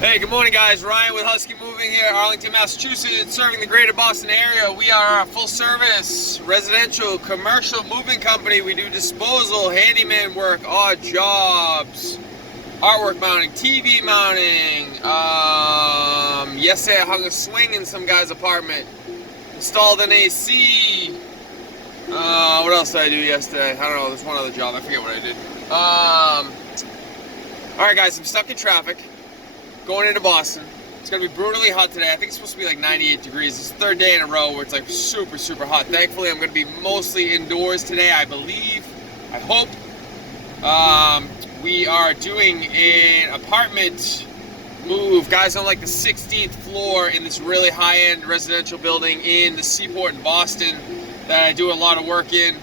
Hey, good morning, guys. Ryan with Husky Moving here, Arlington, Massachusetts, serving the greater Boston area. We are a full-service residential commercial moving company. We do disposal, handyman work, odd jobs, artwork mounting, TV mounting. Yesterday I hung a swing in some guy's apartment, installed an AC. What else did I do yesterday? I don't know. There's one other job. I forget what I did. All right, guys. I'm stuck in traffic going into Boston. It's gonna be brutally hot today. I think it's supposed to be like 98 degrees. It's the third day in a row where it's like super, super hot. Thankfully, I'm gonna be mostly indoors today, I believe. I hope. We are doing an apartment move. Guys, on like the 16th floor in this really high-end residential building in the Seaport in Boston that I do a lot of work in.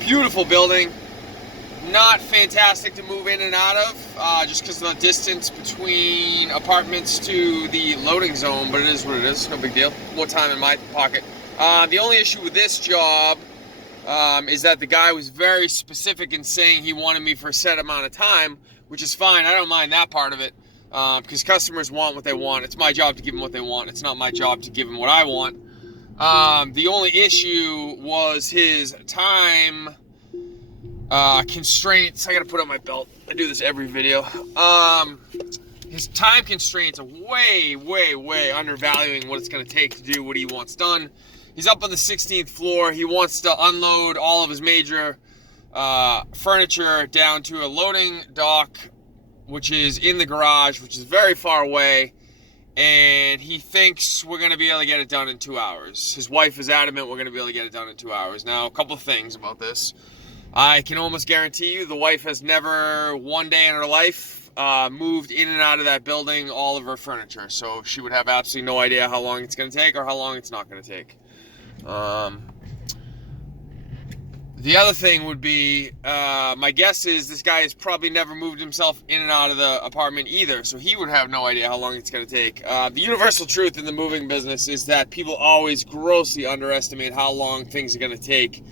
Beautiful building. Not fantastic to move in and out of, just because of the distance between apartments to the loading zone, but it is what it is. No big deal. More time in my pocket. The only issue with this job is that the guy was very specific in saying he wanted me for a set amount of time, which is fine. I don't mind that part of it, because customers want what they want. It's my job to give them what they want. It's not my job to give them what I want. The only issue was his time constraints. I gotta put on my belt. I do this every video. His time constraints are way undervaluing what it's gonna take to do what he wants done. He's up on the 16th floor. He wants to unload all of his major furniture down to a loading dock, which is in the garage, which is very far away. And he thinks we're gonna be able to get it done in 2 hours. His wife is adamant we're gonna be able to get it done in 2 hours. Now, a couple of things about this. I can almost guarantee you the wife has never one day in her life moved in and out of that building all of her furniture. So she would have absolutely no idea how long it's going to take or how long it's not going to take. The other thing would be, my guess is this guy has probably never moved himself in and out of the apartment either. So he would have no idea how long it's going to take. The universal truth in the moving business is that people always grossly underestimate how long things are going to take.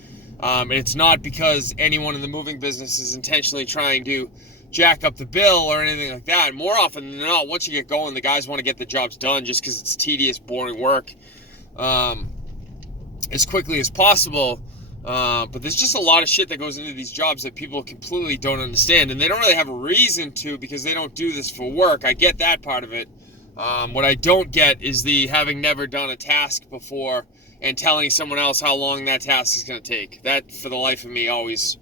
And it's not because anyone in the moving business is intentionally trying to jack up the bill or anything like that. More often than not, once you get going, the guys want to get the jobs done just because it's tedious, boring work as quickly as possible. But there's just a lot of shit that goes into these jobs that people completely don't understand. And they don't really have a reason to because they don't do this for work. I get that part of it. What I don't get is the having never done a task before and telling someone else how long that task is going to take. That, for the life of me, always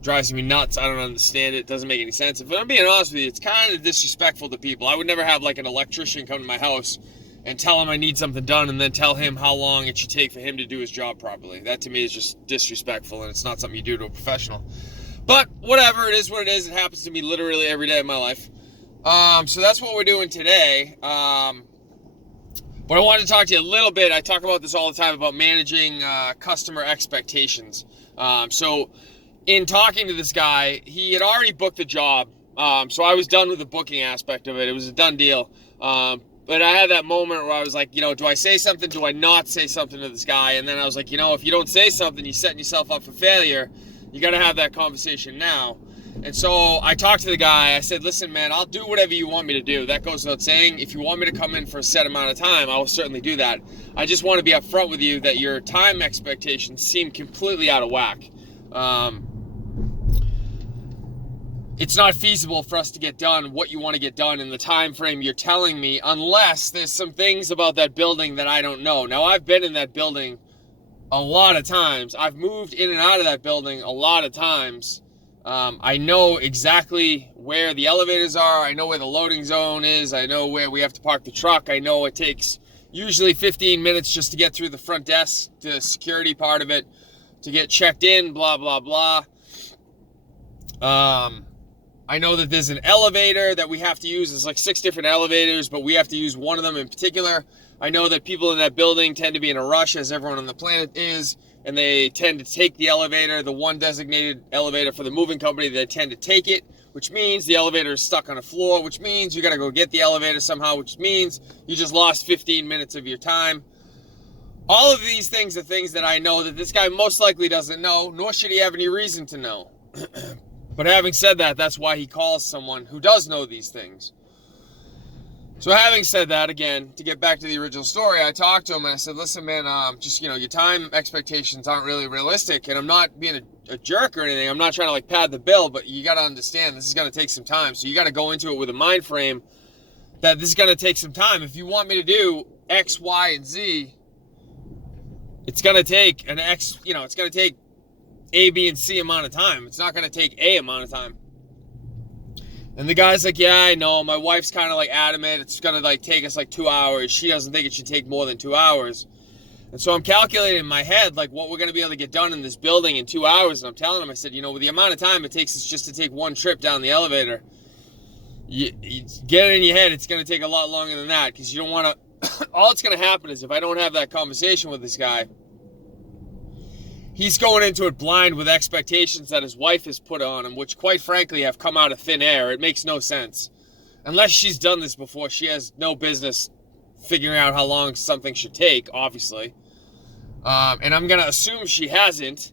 drives me nuts. I don't understand it. It doesn't make any sense. If I'm being honest with you, it's kind of disrespectful to people. I would never have like an electrician come to my house and tell him I need something done and then tell him how long it should take for him to do his job properly. That to me is just disrespectful, and it's not something you do to a professional. But whatever, it is what it is. It happens to me literally every day of my life. So that's what we're doing today. But I wanted to talk to you a little bit. I talk about this all the time about managing customer expectations. So in talking to this guy, he had already booked the job. So I was done with the booking aspect of it. It was a done deal. But I had that moment where I was like, do I say something? Do I not say something to this guy? And then I was like, if you don't say something, you're setting yourself up for failure. You got to have that conversation now. And so I talked to the guy. I said, listen, man, I'll do whatever you want me to do. That goes without saying. If you want me to come in for a set amount of time, I will certainly do that. I just want to be upfront with you that your time expectations seem completely out of whack. It's not feasible for us to get done what you want to get done in the time frame you're telling me, unless there's some things about that building that I don't know. Now, I've been in that building a lot of times. I've moved in and out of that building a lot of times. I know exactly where the elevators are. I know where the loading zone is. I know where we have to park the truck. I know it takes usually 15 minutes just to get through the front desk, the security part of it, to get checked in, blah, blah, blah. I know that there's an elevator that we have to use. There's like 6 different elevators, but we have to use one of them in particular. I know that people in that building tend to be in a rush, as everyone on the planet is, and they tend to take the elevator, the one designated elevator for the moving company. They tend to take it, which means the elevator is stuck on a floor, which means you got to go get the elevator somehow, which means you just lost 15 minutes of your time. All of these things are things that I know that this guy most likely doesn't know, nor should he have any reason to know. But having said that, that's why he calls someone who does know these things. So having said that, again, to get back to the original story, I talked to him and I said, listen, man, just, your time expectations aren't really realistic, and I'm not being a jerk or anything. I'm not trying to like pad the bill, but you got to understand this is going to take some time. So you got to go into it with a mind frame that this is going to take some time. If you want me to do X, Y, and Z, it's going to take an X, it's going to take A, B, and C amount of time. It's not going to take A amount of time. And the guy's like, yeah, I know. My wife's kind of like adamant. It's going to like take us like 2 hours. She doesn't think it should take more than 2 hours. And so I'm calculating in my head like what we're going to be able to get done in this building in 2 hours. And I'm telling him, I said, with the amount of time it takes us just to take one trip down the elevator, you get it in your head, it's going to take a lot longer than that, because you don't want to, all it's going to happen is if I don't have that conversation with this guy, he's going into it blind with expectations that his wife has put on him, which quite frankly have come out of thin air. It makes no sense. Unless she's done this before, she has no business figuring out how long something should take, obviously. And I'm going to assume she hasn't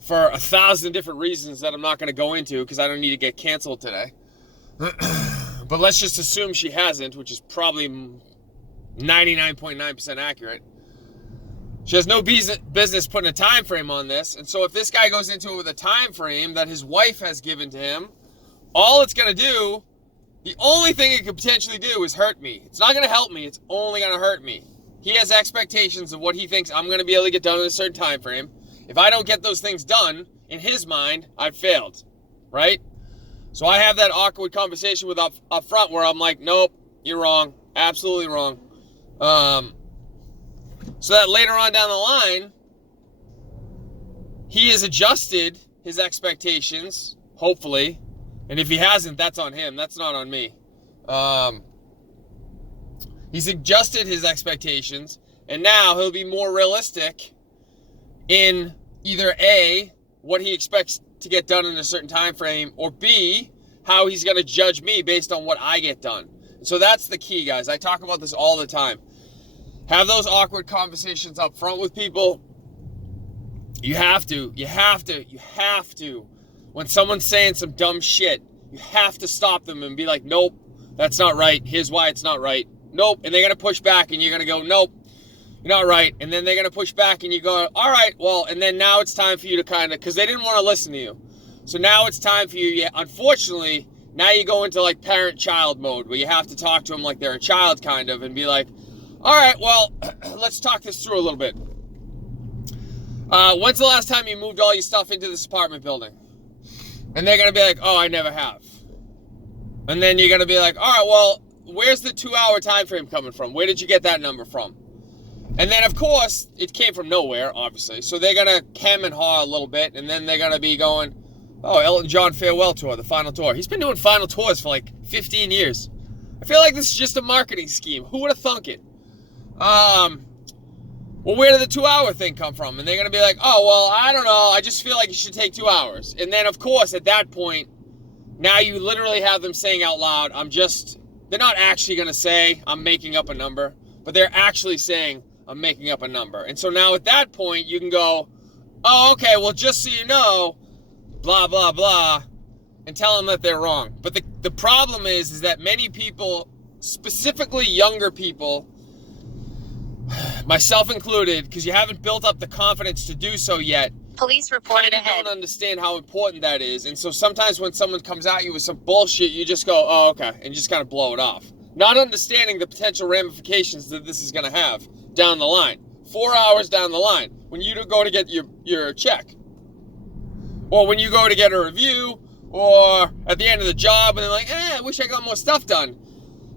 for 1,000 different reasons that I'm not going to go into because I don't need to get canceled today. But let's just assume she hasn't, which is probably 99.9% accurate. She has no business putting a time frame on this. And so if this guy goes into it with a time frame that his wife has given to him, all it's going to do, the only thing it could potentially do is hurt me. It's not going to help me. It's only going to hurt me. He has expectations of what he thinks I'm going to be able to get done in a certain time frame. If I don't get those things done, in his mind, I've failed, right? So I have that awkward conversation with up front where I'm like, nope, you're wrong. Absolutely wrong. So that later on down the line, he has adjusted his expectations, hopefully. And if he hasn't, that's on him. That's not on me. He's adjusted his expectations, and now he'll be more realistic in either A, what he expects to get done in a certain time frame, or B, how he's going to judge me based on what I get done. So that's the key, guys. I talk about this all the time. Have those awkward conversations up front with people. You have to. When someone's saying some dumb shit, you have to stop them and be like, nope, that's not right. Here's why it's not right. Nope. And they're going to push back and you're going to go, nope, you're not right. And then they're going to push back and you go, all right, well, and then now it's time for you to kind of, because they didn't want to listen to you. So now it's time for you. Yeah, unfortunately, now you go into like parent-child mode where you have to talk to them like they're a child kind of and be like, all right, well, let's talk this through a little bit. When's the last time you moved all your stuff into this apartment building? And they're going to be like, oh, I never have. And then you're going to be like, all right, well, where's the 2-hour time frame coming from? Where did you get that number from? And then, of course, it came from nowhere, obviously. So they're going to hem and haw a little bit, and then they're going to be going, oh, Elton John Farewell Tour, the final tour. He's been doing final tours for like 15 years. I feel like this is just a marketing scheme. Who would have thunk it? Well, where did the 2-hour thing come from? And they're going to be like, oh, well, I don't know. I just feel like it should take 2 hours. And then, of course, at that point, now you literally have them saying out loud, they're not actually going to say, I'm making up a number, but they're actually saying, I'm making up a number. And so now at that point, you can go, oh, okay, well, just so you know, blah, blah, blah, and tell them that they're wrong. But the problem is that many people, specifically younger people, myself included, because you haven't built up the confidence to do so yet. Police reported ahead. Don't understand how important that is. And so sometimes when someone comes at you with some bullshit, you just go, oh, okay, and just kind of blow it off. Not understanding the potential ramifications that this is going to have down the line. 4 hours down the line, when you go to get your check. Or when you go to get a review, or at the end of the job, and they're like, I wish I got more stuff done.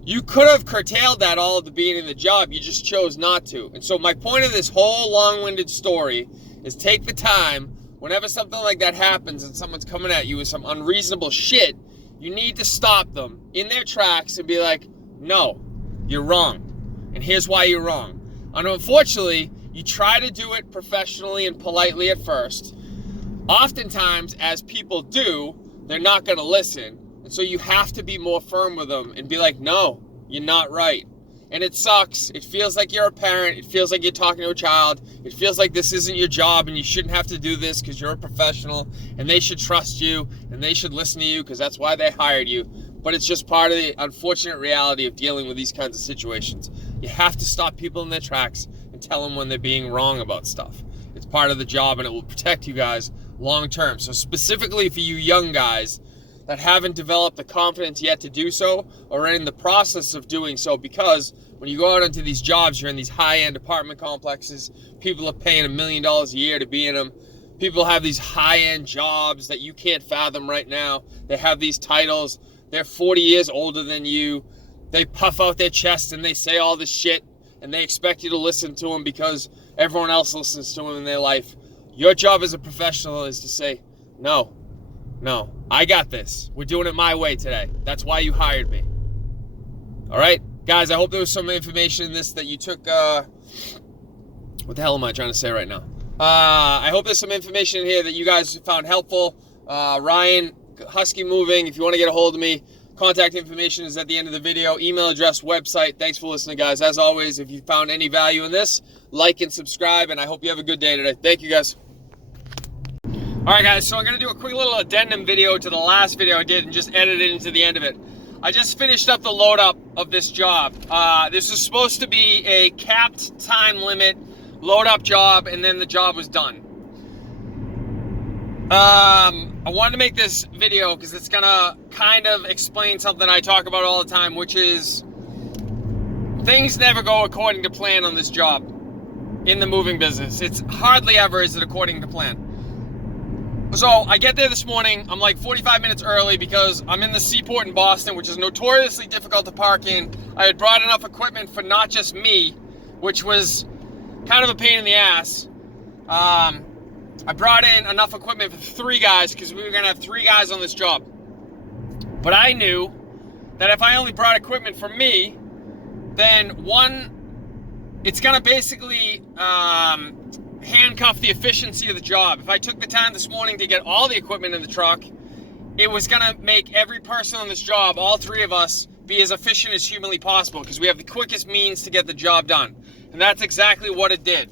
You could have curtailed that all at the beginning of the job. You just chose not to. And so my point of this whole long-winded story is take the time, whenever something like that happens and someone's coming at you with some unreasonable shit, you need to stop them in their tracks and be like, no, you're wrong. And here's why you're wrong. And unfortunately, you try to do it professionally and politely at first. Oftentimes, as people do, they're not going to listen. And so you have to be more firm with them and be like, no, you're not right. And it sucks. It feels like you're a parent. It feels like you're talking to a child. It feels like this isn't your job and you shouldn't have to do this because you're a professional and they should trust you and they should listen to you because that's why they hired you. But it's just part of the unfortunate reality of dealing with these kinds of situations. You have to stop people in their tracks and tell them when they're being wrong about stuff. It's part of the job and it will protect you guys long term. So specifically for you young guys that haven't developed the confidence yet to do so or are in the process of doing so, because when you go out into these jobs, you're in these high-end apartment complexes, people are paying $1 million a year to be in them. People have these high-end jobs that you can't fathom right now. They have these titles. They're 40 years older than you. They puff out their chest and they say all this shit and they expect you to listen to them because everyone else listens to them in their life. Your job as a professional is to say, no, I got this. We're doing it my way today. That's why you hired me. All right, guys, I hope there was some information in this that you took. What the hell am I trying to say right now? I hope there's some information in here that you guys found helpful. Ryan, Husky Moving, if you want to get a hold of me, contact information is at the end of the video. Email address, website. Thanks for listening, guys. As always, if you found any value in this, like and subscribe, and I hope you have a good day today. Thank you, guys. All right, guys, so I'm going to do a quick little addendum video to the last video I did and just edit it into the end of it. I just finished up the load up of this job. This was supposed to be a capped time limit load up job, and then the job was done. I wanted to make this video because it's going to kind of explain something I talk about all the time, which is things never go according to plan on this job in the moving business. It's hardly ever is it according to plan. So I get there this morning, I'm like 45 minutes early because I'm in the Seaport in Boston, which is notoriously difficult to park in. I had brought enough equipment for not just me, which was kind of a pain in the ass. I brought in enough equipment for 3 guys because we were going to have 3 guys on this job. But I knew that if I only brought equipment for me, then one, it's going to basically handcuff the efficiency of the job. If I took the time this morning to get all the equipment in the truck, it was going to make every person on this job, all 3 of us, be as efficient as humanly possible because we have the quickest means to get the job done. And that's exactly what it did.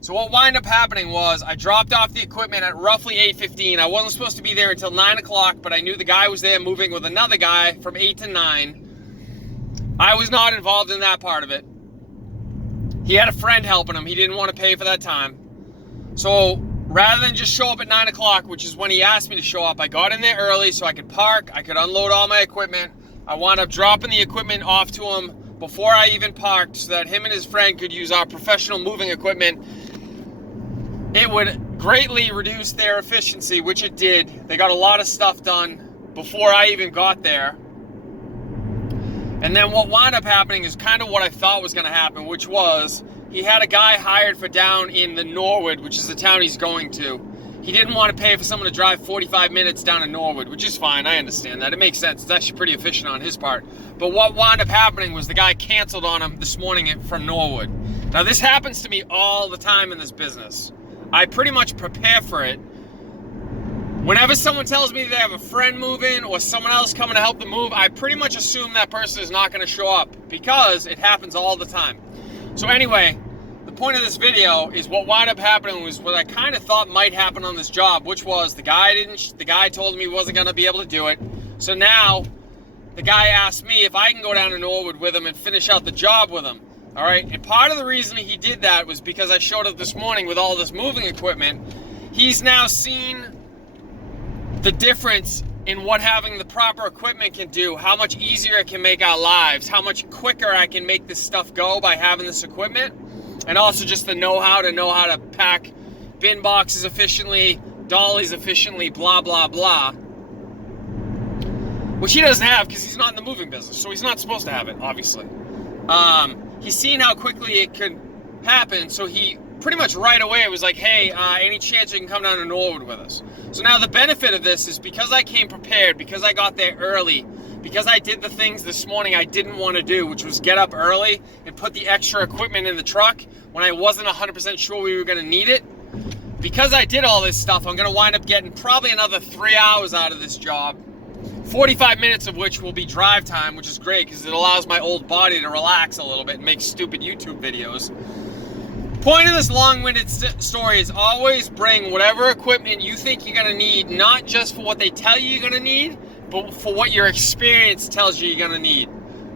So what wound up happening was I dropped off the equipment at roughly 8:15. I wasn't supposed to be there until 9 o'clock, but I knew the guy was there moving with another guy from 8 to 9. I was not involved in that part of it. He had a friend helping him. He didn't want to pay for that time. So rather than just show up at 9 o'clock, which is when he asked me to show up, I got in there early so I could park, I could unload all my equipment. I wound up dropping the equipment off to him before I even parked so that him and his friend could use our professional moving equipment. It would greatly reduce their efficiency, which it did. They got a lot of stuff done before I even got there. And then what wound up happening is kind of what I thought was going to happen, which was he had a guy hired for down in the Norwood, which is the town he's going to. He didn't want to pay for someone to drive 45 minutes down to Norwood, which is fine. I understand that. It makes sense. It's actually pretty efficient on his part. But what wound up happening was the guy canceled on him this morning from Norwood. Now, this happens to me all the time in this business. I pretty much prepare for it. Whenever someone tells me they have a friend moving or someone else coming to help them move, I pretty much assume that person is not going to show up because it happens all the time. So anyway, the point of this video is what wound up happening was what I kind of thought might happen on this job, which was the guy told me he wasn't going to be able to do it. So now the guy asked me if I can go down to Norwood with him and finish out the job with him. All right, and part of the reason he did that was because I showed up this morning with all this moving equipment. He's now seen the difference in what having the proper equipment can do, how much easier it can make our lives, how much quicker I can make this stuff go by having this equipment, and also just the know-how to pack bin boxes efficiently, dollies efficiently, blah, blah, blah. Which he doesn't have because he's not in the moving business, so he's not supposed to have it, obviously. He's seen how quickly it could happen, so he pretty much right away was like, hey, any chance you can come down to Norwood with us? So now the benefit of this is because I came prepared, because I got there early, because I did the things this morning I didn't want to do, which was get up early and put the extra equipment in the truck when I wasn't 100% sure we were going to need it. Because I did all this stuff, I'm going to wind up getting probably another 3 hours out of this job 45 minutes of which will be drive time, which is great because it allows my old body to relax a little bit and make stupid YouTube videos. Point of this long-winded story is always bring whatever equipment you think you're going to need, not just for what they tell you you're going to need, but for what your experience tells you you're going to need.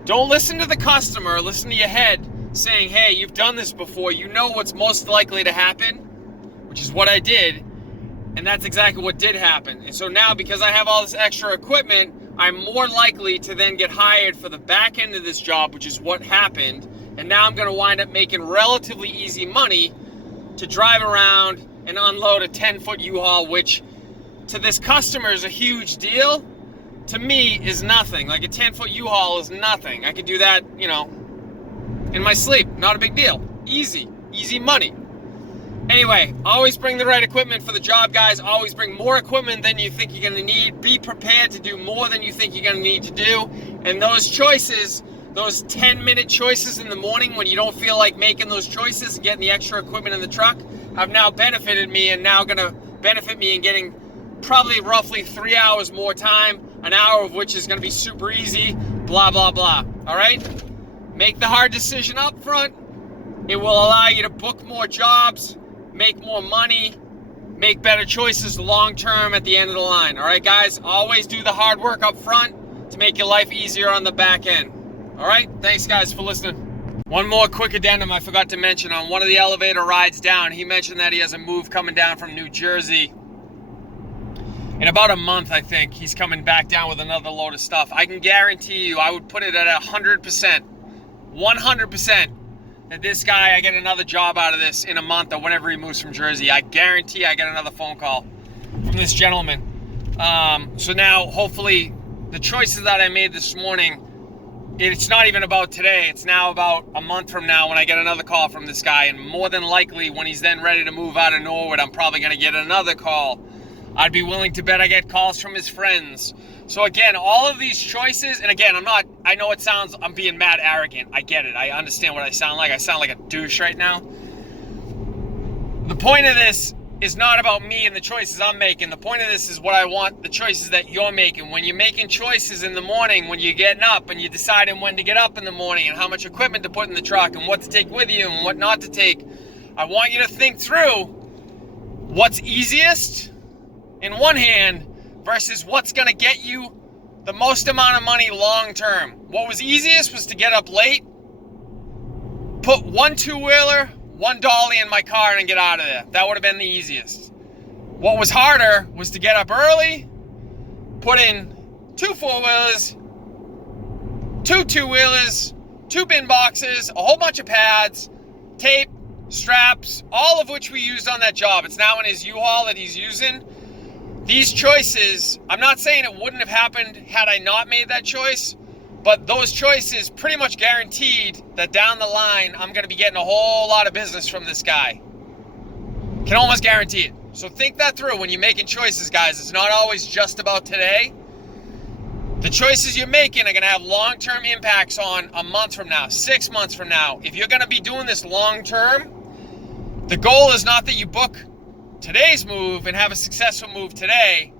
Don't listen to the customer, listen to your head saying, hey, you've done this before, you know what's most likely to happen, which is what I did, and that's exactly what did happen. And so now, because I have all this extra equipment, I'm more likely to then get hired for the back end of this job, which is what happened. And now I'm going to wind up making relatively easy money to drive around and unload a 10-foot U-Haul, which to this customer is a huge deal. To me is nothing. Like a 10-foot U-Haul is nothing. I could do that, you know, in my sleep. Not a big deal. Easy money. Anyway, always bring the right equipment for the job, guys. Always bring more equipment than you think you're going to need. Be prepared to do more than you think you're going to need to do. And those choices, those 10-minute choices in the morning when you don't feel like making those choices and getting the extra equipment in the truck, have now benefited me and now going to benefit me in getting probably roughly 3 hours more time, an hour of which is going to be super easy, blah, blah, blah. All right? Make the hard decision up front. It will allow you to book more jobs, make more money, make better choices long-term at the end of the line. All right, guys? Always do the hard work up front to make your life easier on the back end. All right, thanks guys for listening. One more quick addendum I forgot to mention. On one of the elevator rides down, he mentioned that he has a move coming down from New Jersey. In about a month, I think, he's coming back down with another load of stuff. I can guarantee you, I would put it at 100%, that this guy, I get another job out of this in a month or whenever he moves from Jersey. I guarantee I get another phone call from this gentleman. So now, hopefully, the choices that I made this morning, it's not even about today. It's now about a month from now when I get another call from this guy. And more than likely, when he's then ready to move out of Norwood, I'm probably going to get another call. I'd be willing to bet I get calls from his friends. So again, all of these choices, and again, I know it sounds, I'm being mad arrogant. I get it. I understand what I sound like. I sound like a douche right now. The point of this is not about me and the choices I'm making. The point of this is what I want, the choices that you're making. When you're making choices in the morning, when you're getting up and you're deciding when to get up in the morning and how much equipment to put in the truck and what to take with you and what not to take, I want you to think through what's easiest in one hand versus what's going to get you the most amount of money long term. What was easiest was to get up late, put one two-wheeler, one dolly in my car and get out of there. That would have been the easiest. What was harder was to get up early, put in 2 4-wheelers, 2 2-wheelers, 2 bin boxes, a whole bunch of pads, tape, straps, all of which we used on that job. It's now in his U-Haul that he's using. These choices, I'm not saying it wouldn't have happened had I not made that choice, but those choices pretty much guaranteed that down the line, I'm going to be getting a whole lot of business from this guy. Can almost guarantee it. So think that through when you're making choices, guys. It's not always just about today. The choices you're making are going to have long-term impacts on a month from now, 6 months from now. If you're going to be doing this long-term, the goal is not that you book today's move and have a successful move today.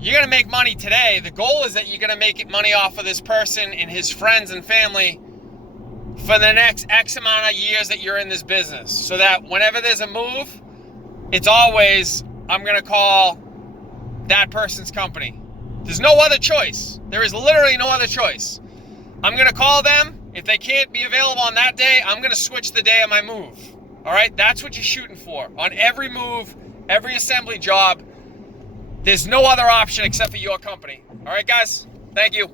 You're going to make money today. The goal is that you're going to make money off of this person and his friends and family for the next X amount of years that you're in this business. So that whenever there's a move, it's always, I'm going to call that person's company. There's no other choice. There is literally no other choice. I'm going to call them. If they can't be available on that day, I'm going to switch the day of my move. All right? That's what you're shooting for. On every move, every assembly job, there's no other option except for your company. All right, guys? Thank you.